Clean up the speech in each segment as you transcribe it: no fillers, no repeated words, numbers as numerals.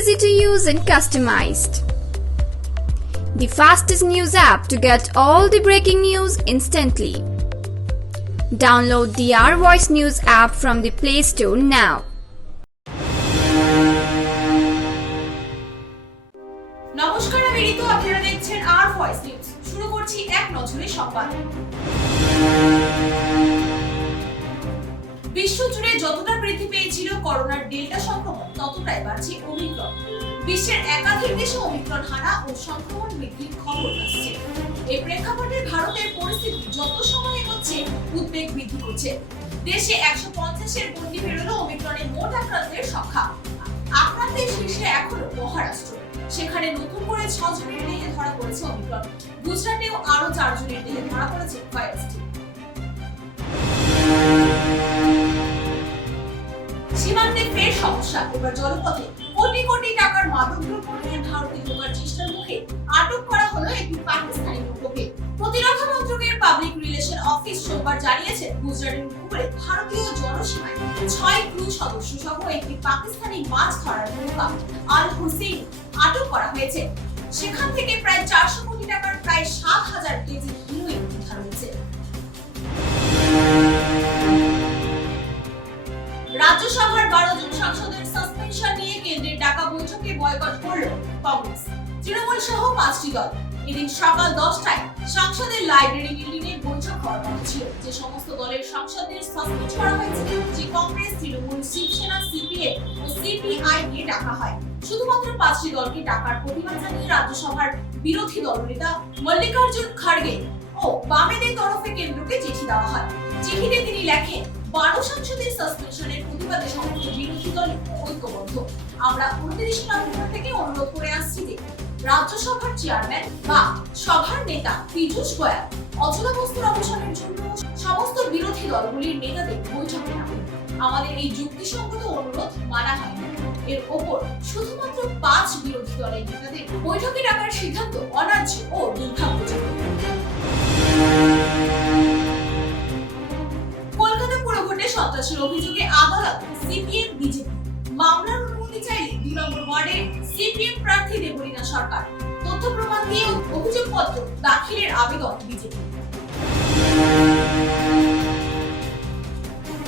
easy to use and customized. The fastest news app to get all the breaking news instantly. Download the R Voice News app from the Play Store now. নমস্কার, আমি ঋতু। আপনারা দেখছেন আর voice news. শুরু করছি এক নজরে সংবাদ। বিশ্বজুড়ে যতটা বৃদ্ধি পেয়েছিল করোনার ডেল্টা সংক্রমণ, ততটাই বাড়ছে ওমিক্রন। বিশ্বের একাধিক দেশে ওমিক্রন হানা ও সংক্রমণ বৃদ্ধির খবর আসছে। এই প্রেক্ষাপটে ভারতের পরিস্থিতি যত সময় এগোচ্ছে উদ্বেগ বৃদ্ধি করছে। দেশে 150-এর গণ্ডি পেরোলো ওমিক্রনের মোট আক্রান্তের সংখ্যা। আক্রান্তের শীর্ষে এখনো মহারাষ্ট্র। সেখানে নতুন করে 6 জনের দেহে ধরা পড়েছে ওমিক্রন। গুজরাটেও আরো 4 জনের দেহে ধরা পড়েছে ভাইরাসটি। সীমান্তে ফের সমস্যা। এবার জলপথে কোটি কোটি টাকার মাদকদ্রব্য নিয়ে ভারতে ঢোকার চেষ্টার মুখে আটক করা হলো একটি পাকিস্তানি নৌকাকে। প্রতিরক্ষা মন্ত্রকের পাবলিক রিলেশন অফিস সোমবার জানিয়েছে, গুজরাটের উপকূলে ভারতীয় জলসীমায় 6 ক্রু সদস্য সহ একটি পাকিস্তানি মাছ ধরার নৌকা আল হুসেইন আটক করা হয়েছে। সেখান থেকে প্রায় 400 কোটি টাকার প্রায় 7,000 কেজি হিরোইন উদ্ধার হয়েছে। রাজ্যসভার 12 জন সাংসদের সাসপেনশন নিয়ে কেন্দ্রের ডাকা বৈঠকে বয়কট করল কংগ্রেস, তৃণমূল সহ 5টি দল। এদিন সকাল 10টায় সংসদের লাইব্রেরি বিল্ডিং এ বৈঠক হওয়ার কথা ছিল। যে সমস্ত দলের সাংসদদের সাসপেন্ড করা হয়েছে, যে কংগ্রেস, তৃণমূল, শিবসেনা, সিপিএম ও সিপিআই নিয়ে ডাকা হয়। শুধুমাত্র 5টি দলকে ডাকার প্রতিবাদ জানিয়ে রাজ্যসভার বিরোধী দলনেতা মল্লিকার্জুন খাড়গে ও বামেদের তরফে কেন্দ্রকে চিঠি দেওয়া হয়। চিঠিতে তিনি লেখেন, 12 সাংসদের সাসপেনশনের প্রতিবাদে সমস্ত বিরোধী দল ঐক্যবদ্ধ। আমরা 29 নভেম্বর থেকে অনুরোধ করে আসছি যে রাজ্যসভার চেয়ারম্যান বা সভার নেতা পীযূষ গোয়েল অচলাবস্থার অবসানের জন্য সমস্ত বিরোধী দলগুলির নেতাদের বৈঠকে নামেন। আমাদের এই যুক্তিসঙ্গত অনুরোধ মানা হয়নি। এর ওপর শুধুমাত্র 5 বিরোধী দলের নেতাদের বৈঠকে ডাকার সিদ্ধান্ত অন্যায্য ও দুর্ভাগ্যজনক। কলকাতা পুরভোটে সন্ত্রাসের অভিযোগে আদালত সিপিএম বিজেপি মামলার অনুমতি চাইলে 2 নম্বর ওয়ার্ডে সিপিএম প্রার্থী দেবলীনা সরকার তথ্য প্রমাণ দিয়ে অভিযোগপত্র দাখিলের আবেদন বিজেপি।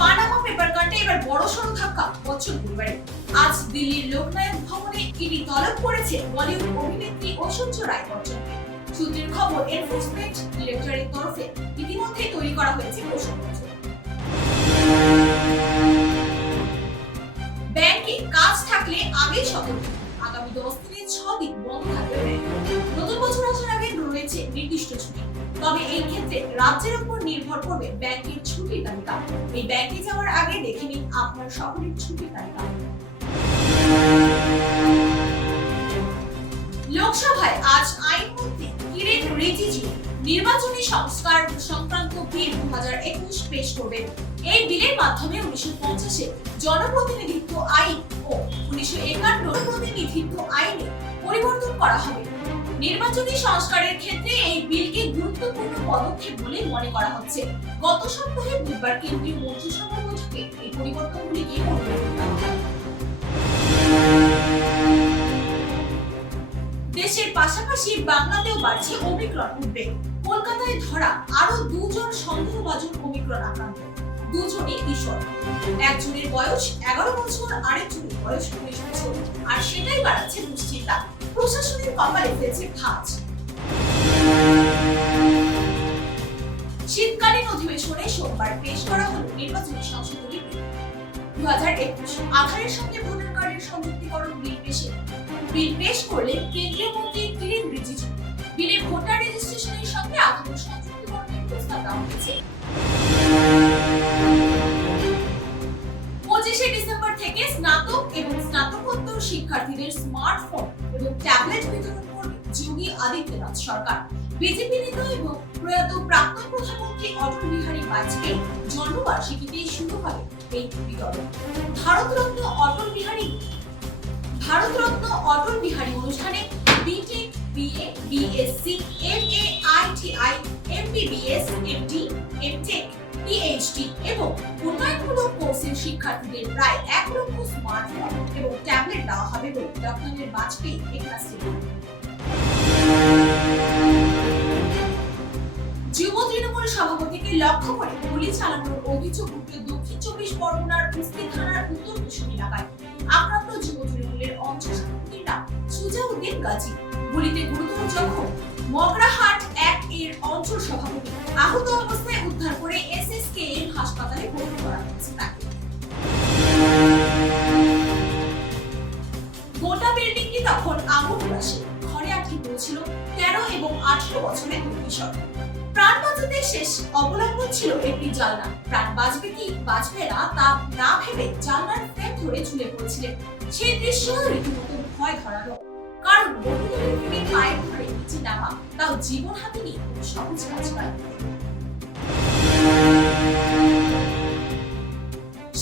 পানামা পেপার কাণ্ডে এবার বড়সড় ধাক্কা বছর পরিবারে। আজ দিল্লির লোকনায়ক ভবনে ইডি তলব করেছে বলিউড অভিনেত্রী ঐশ্বর্য রায় বচ্চনকে। সূত্রের খবর, এনফোর্সমেন্ট ডিরেক্টরের তরফে ইতিমধ্যে তৈরি করা হয়েছে প্রশ্নপত্র। ব্যাংকে কাজ থাকলে আগেই সতর্ক। আগামী 10 থেকে 6 দিন বন্ধ থাকবে ব্যাংক। নতুন বছর আসার আগে রয়েছে নির্দিষ্ট ছুটি। তবে এই ক্ষেত্রে রাজ্যের উপর নির্ভর করবে ব্যাংকের ছুটির তালিকা। এই ব্যাংকে যাওয়ার আগে দেখে নিন আপনার শহরের ছুটির তালিকা। লোকসভায় আজ আইনমন্ত্রী কিরেন রিজিজু নির্বাচনী সংস্কার সংক্রান্ত বিল 2021 পেশ করবেন। এই বিলের মাধ্যমে 1950-এ জনপ্রতিনিধিত্ব আইন ও 1951 প্রতিনিধিত্ব আইনে পরিবর্তন করা হবে। নির্বাচনী সংস্কারের ক্ষেত্রে এই বিলকে গুরুত্বপূর্ণ পদক্ষেপ বলে মনে করা হচ্ছে। গত সপ্তাহে বুধবার কেন্দ্রীয় মন্ত্রিসভার বৈঠকে এই পরিবর্তনগুলিকে অনুমোদন দেওয়া হয়। দেশের পাশাপাশি বাংলাতেও বাড়ছে ওমিক্রন উদ্বেগ। কলকাতায় ধরা আরো 2 জন সন্দেহভাজন ওমিক্রন আক্রান্ত। 2 জনই কিশোর। একজনের বয়স 11 বছর, আরেকজনের বয়স 19 বছর। আর সেটাই বাড়াচ্ছে দুশ্চিন্তা। প্রশাসনের কপালে ফেলছে ভাঁজ। শীতকালীন অধিবেশনে সোমবার পেশ করা হলো নির্বাচনী সংশোধনী বিল 2021। আধারের সঙ্গে ভোটার কার্ডের সংযুক্তিকরণ বিল পেশ করলেন কেন্দ্রীয় মন্ত্রী কিরেন রিজিজু। বিলে ভোটার রেজিস্ট্রেশনের সঙ্গে আধার সংযুক্তিকরণের প্রস্তাব দেওয়া হয়েছে। 25শে ডিসেম্বর থেকে স্নাতক এবং স্নাতকোত্তর শিক্ষার্থীদের স্মার্টফোন এবং ট্যাবলেট বিতরণ করবে যোগী আদিত্যনাথ সরকার। বিজেপি নেতা এবং প্রয়াত প্রাক্তন প্রধানমন্ত্রী অটল বিহারী বাজপেয়ীর জন্মবার্ষিকীতে শুরু হবে এই বিতরণ। ভারতরত্ন অটল বিহারী অনুষ্ঠানে BTech, BA, BSc, MA, ITI, MBBS, MD, MTech, PhD এবং উন্নয়নমূলক কোর্সের শিক্ষার্থীদের প্রায় 1 লক্ষ স্মার্টফোন এবং ট্যাবলেট দেওয়া হবে বলে ডক্টর বাজপেয়ী একনাথ বলেন। যুব তৃণমূল সভাপতিকে লক্ষ্য করে গুলি চালানোর অভিযোগ উঠল দক্ষিণ 24 পরগনার কুস্তি থানার উত্তর কুসুম এলাকায়। আক্রান্ত যুব তৃণমূলের অঞ্চল সভাপতির নাম সুজাউদ্দিন গাজী। গুলিতে গুরুতর জখম মগরাহাট 1 এর অঞ্চল সভাপতি। আহত অবস্থায় উদ্ধার করে SSKM হাসপাতালে ভর্তি করা হয়েছে তাকে। গোটা বিল্ডিংটি তখন আগুন উড়াছে। ঘরে আটকে পড়েছিল 13 এবং 18 বছরের দুই কিশোর। প্রাণ বাঁচাতে শেষ অবলম্বন ছিল একটি জানলা। প্রাণ বাঁচবে কি বাঁচবে না তা না ভেবে জানলার ফ্রেম ধরে ঝুলে পড়েছিলেন। সেই দৃশ্য রীতিমতো ভয় ধরানো, কারণ বন্ধুদের থেকে পায়ে ধরে নিচে নামা তাও জীবন হাতে নিয়ে কোনো সহজ কাজ নয়।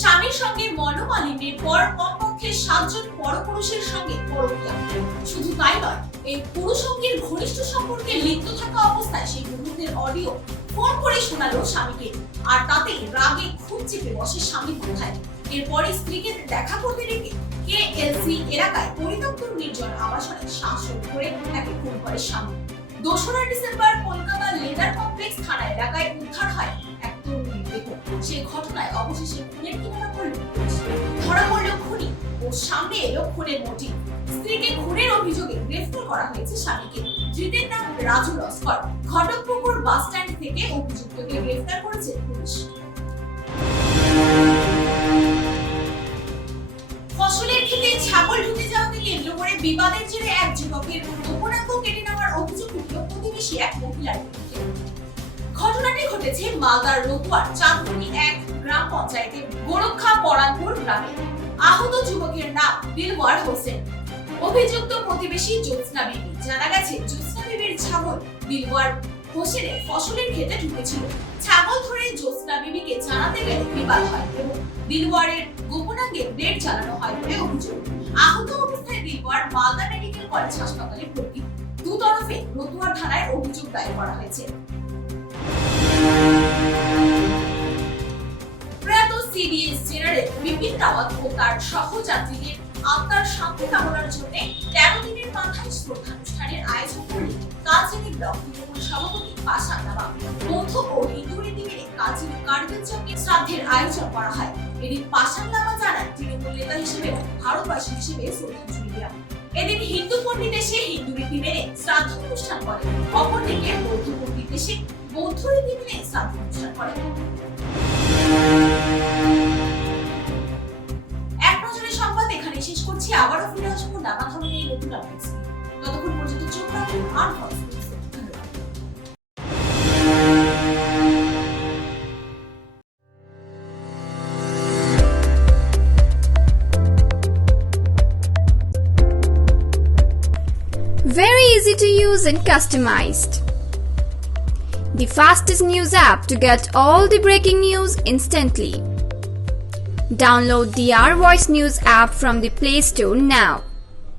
স্বামীর সঙ্গে মনোমালিন্যের পর কমপক্ষে 7 জন পরপুরুষের সঙ্গে পরকীয়া। শুধু তাই নয়, এই পুরুষঙ্গের ঘনিষ্ঠ সম্পর্কে লিপ্ত থাকা অবস্থায় সেই বন্ধুদের অডিও ফোন করে শোনালো স্বামীকে, আর তাতে রাগে খুব চেপে বসে স্বামী কোথায়। এরপরে স্ত্রীকে দেখা করতে রেখে KLC এলাকায় পরিত্যক্ত নির্জন আবাসনে শ্বাসরোধ করে তাকে খুন করে স্বামী। 2রা ডিসেম্বর কলকাতা লেদার কমপ্লেক্স থানা এলাকায় উদ্ধার হয় এক তরুণীর দেহ। সেই ঘটনায় অবশেষে খুনের কিনারা করল পুলিশ। ধরা পড়ল খুনি ও সামনে এলো খুনের মোটিভ। স্ত্রীকে খুনের অভিযোগে গ্রেফতার করা হয়েছে স্বামীকে। ধৃতের নাম রাজু লস্কর। ঘটকপুকুর বাস স্ট্যান্ড থেকে অভিযুক্তকে গ্রেফতার করেছে পুলিশ। ফসলের ক্ষেতে ছাগল ঢুকে যাওয়াকে কেন্দ্র করে বিবাদের জেরে এক যুবকের গোপনাঙ্গ কেটে নেওয়ার অভিযোগ উঠল প্রতিবেশী এক মহিলার বিরুদ্ধে। ঘটনাটি ঘটেছে মালদার রতুয়ার চাঁদমণি 1 গ্রাম পঞ্চায়েতের গোরক্ষা পরানপুর গ্রামে। আহত যুবকের নাম দিলওয়ার হোসেন। অভিযুক্ত প্রতিবেশী জ্যোৎস্না বিবি। জানা গেছে জ্যোৎস্না বিবির ছাগল দিলওয়ার হোসেনের ফসলের ক্ষেতে ঢুকেছিল। ছাগল ধরে জ্যোৎস্না বিবিকে জানাতে গেলে বিবাদ হয় এবং দিলওয়ারের গোপনাঙ্গে ব্লেড চালানো হয় বলে অভিযোগ। আহত অবস্থায় দিলওয়ার মালদা মেডিকেল কলেজ হাসপাতালে ভর্তি। দুতরফে রতুয়ার থানায় অভিযোগ দায়ের করা হয়েছে। প্রয়াত CDS জেনারেল বিপিন রাওয়াত ও তার সহযাত্রীদের আত্মার শান্তি কামনার জন্য 13 দিনের মাথায় শ্রদ্ধানুষ্ঠানের আয়োজন করলেন কালচিনি ব্লক তৃণমূল সভাপতি পাশান লামা। বৌদ্ধ ও হিন্দু রীতি মেনে কালচিনি কার্গিল চৌকে শ্রাদ্ধের আয়োজন করা হয়। এদিন পাশান লামা জানান তৃণমূল নেতা হিসেবে ভারতবাসী হিসেবে শ্রদ্ধাঞ্জলি দেন। এদিন হিন্দু পণ্ডিত এসে হিন্দু রীতি মেনে শ্রাদ্ধ অনুষ্ঠান করেন, অপরদিকে বৌদ্ধ পণ্ডিত এসে বৌদ্ধ রীতি মেনে শ্রাদ্ধ অনুষ্ঠান করেন। শেষ করছি, আবারও ফিরে আসবো নানা ধরনের নতুন আপডেটস নিয়ে। ততক্ষণ পর্যন্ত চোখ রাখুন আর ধন্যবাদ। Very easy to use and customized. The fastest news app to get all the breaking news instantly. Download the R Voice News app from the Play Store now.